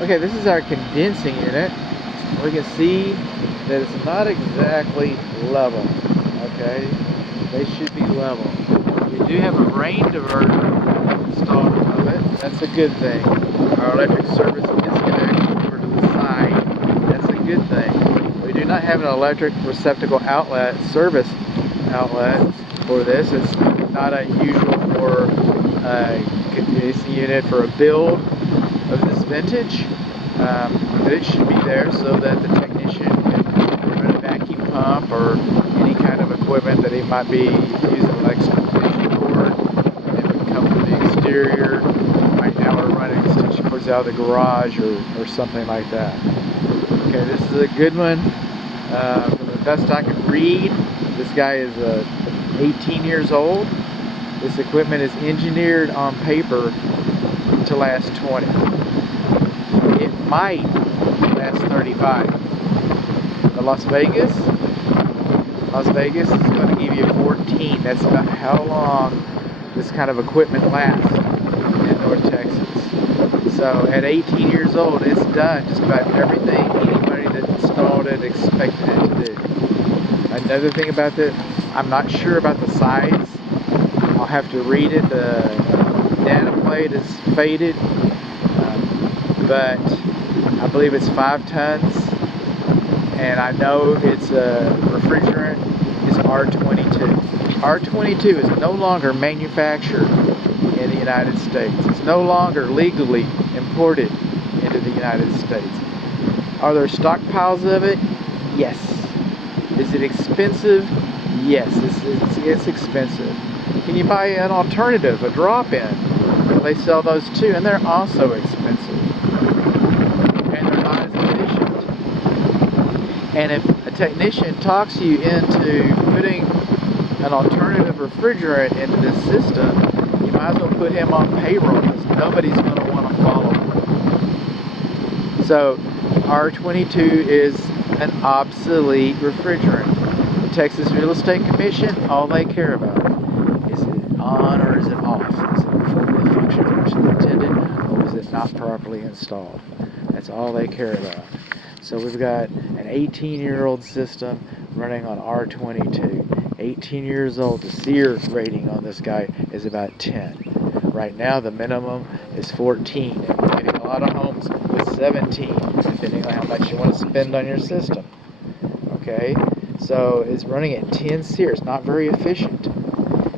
Okay, this is our condensing unit. We can see that it's not exactly level. Okay, they should be level. We do have a rain diverter installed above it. That's a good thing. Our electric service disconnect over to the side. That's a good thing. We do not have an electric receptacle outlet, service outlet for this. It's not unusual for a condensing unit for a build of this vintage, but it should be there so that the technician can run a vacuum pump or any kind of equipment that he might be using an extension cord. It would come from the exterior. Right now we're running extension cords out of the garage or something like that. Okay, this is a good one. From the best I can read, this guy is 18 years old. This equipment is engineered on paper to last 20. It might last 35. But Las Vegas is going to give you 14. That's about how long this kind of equipment lasts in North Texas. So at 18 years old, it's done just about everything anybody that installed it expected it to do. Another thing about this, I'm not sure about the size. I'll have to read it. The data plate is faded, but I believe it's 5 tons, and I know its refrigerant is R22. R22 is no longer manufactured in the United States. It's no longer legally imported into the United States. Are there stockpiles of it? Yes. Is it expensive? Yes, it's expensive. Can you buy an alternative, a drop-in? They sell those too, and they're also expensive. And they're not as efficient. And if a technician talks you into putting an alternative refrigerant into this system, you might as well put him on payroll because nobody's going to want to follow him. So R22 is an obsolete refrigerant. The Texas Real Estate Commission, all they care about is it on or is it off? Is it performing the function for which it's intended, or is it not properly installed? That's all they care about. So we've got an 18-year-old system running on R22. 18 years old, the SEER rating on this guy is about 10. Right now the minimum is 14, and we're getting a lot of homes with 17, depending on how much you want to spend on your system. Okay, so it's running at 10 SEER. It's not very efficient.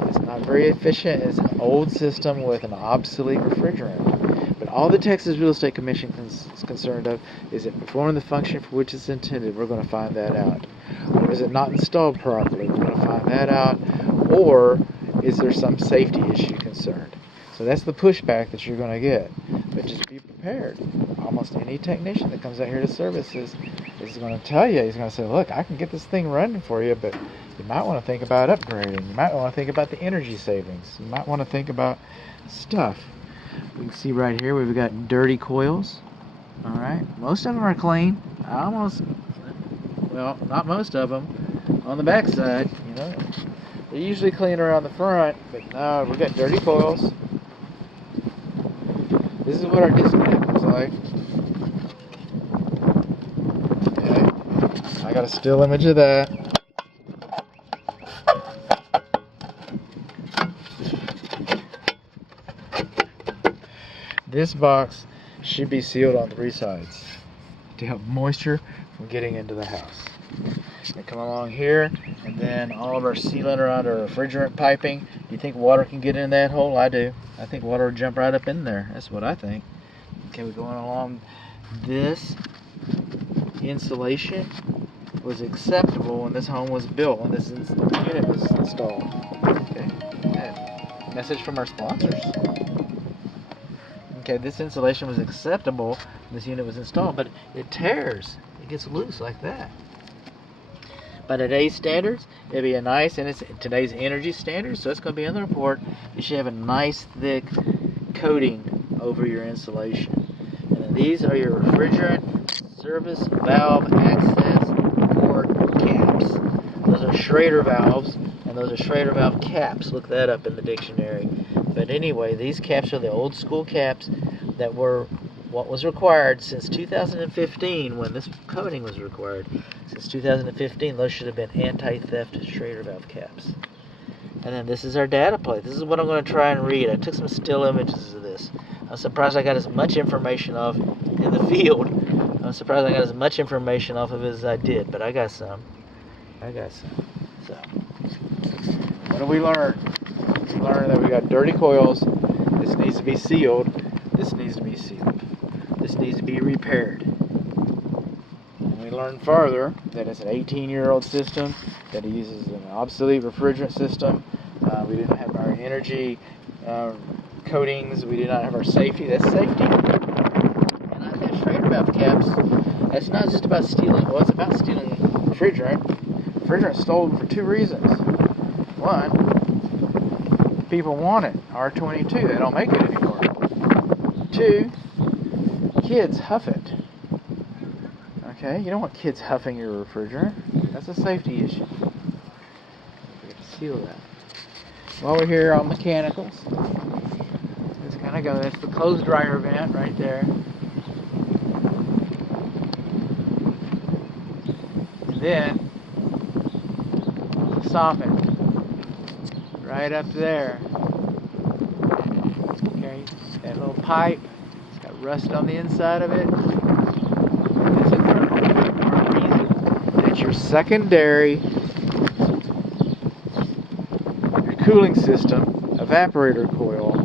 It's not very efficient. It's an old system with an obsolete refrigerant. But all the Texas Real Estate Commission is concerned of is it performing the function for which it's intended. We're going to find that out. Or is it not installed properly? We're going to find that out. Or is there some safety issue concerned? So that's the pushback that you're going to get. But just be prepared. Almost any technician that comes out here to services is going to tell you, he's going to say, look, I can get this thing running for you, but you might want to think about upgrading. You might want to think about the energy savings. You might want to think about stuff. We can see right here we've got dirty coils. All right, most of them are clean. Well, not most of them. On the back side, you know, they're usually clean around the front, but no, we've got dirty coils. This is what our disconnect looks like. Okay, I got a still image of that. This box should be sealed on 3 sides to help moisture from getting into the house. And come along here, and then all of our sealant around our refrigerant piping. Do you think water can get in that hole? I do. I think water will jump right up in there. That's what I think. Okay, we're going along. This insulation was acceptable when this home was built, when this unit was installed. Okay, and message from our sponsors. Okay, this insulation was acceptable when this unit was installed, but it tears. It gets loose like that. By today's standards, it'd be a nice, and it's today's energy standards, so it's going to be in the report. You should have a nice thick coating over your insulation. And then these are your refrigerant service valve access port caps. Those are Schrader valves, and those are Schrader valve caps. Look that up in the dictionary. But anyway, these caps are the old school caps that were what was required since 2015, when this coating was required. Since 2015, those should have been anti-theft Schrader valve caps. And then this is our data plate. This is what I'm going to try and read. I took some still images of this. I'm surprised I got as much information off in the field. I'm surprised I got as much information off of it as I did, but I got some. So, what do we learn? We learned that we got dirty coils. This needs to be sealed. This needs to be sealed. This needs to be repaired. And we learned further that it's an 18-year-old system, that it uses an obsolete refrigerant system. We didn't have our energy coatings. We did not have our safety. That's safety. And I have Schrader valve caps. That's not just about stealing. Well, it's about stealing refrigerant. Refrigerant's stolen for two reasons. One, people want it. R22. They don't make it anymore. Two, kids huff it. Okay, you don't want kids huffing your refrigerant. That's a safety issue. We have to seal that. While we're here on mechanicals, let's kind of go. That's the closed dryer vent right there. And then soffit right up there. Okay, that little pipe. It's got rust on the inside of it. It's a reason. That's your secondary, your cooling system, evaporator coil,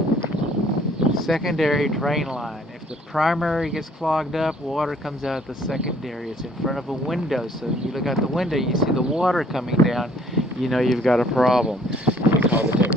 secondary drain line. If the primary gets clogged up, water comes out the secondary. It's in front of a window, so you look out the window, you see the water coming down, you know you've got a problem. You call the technician.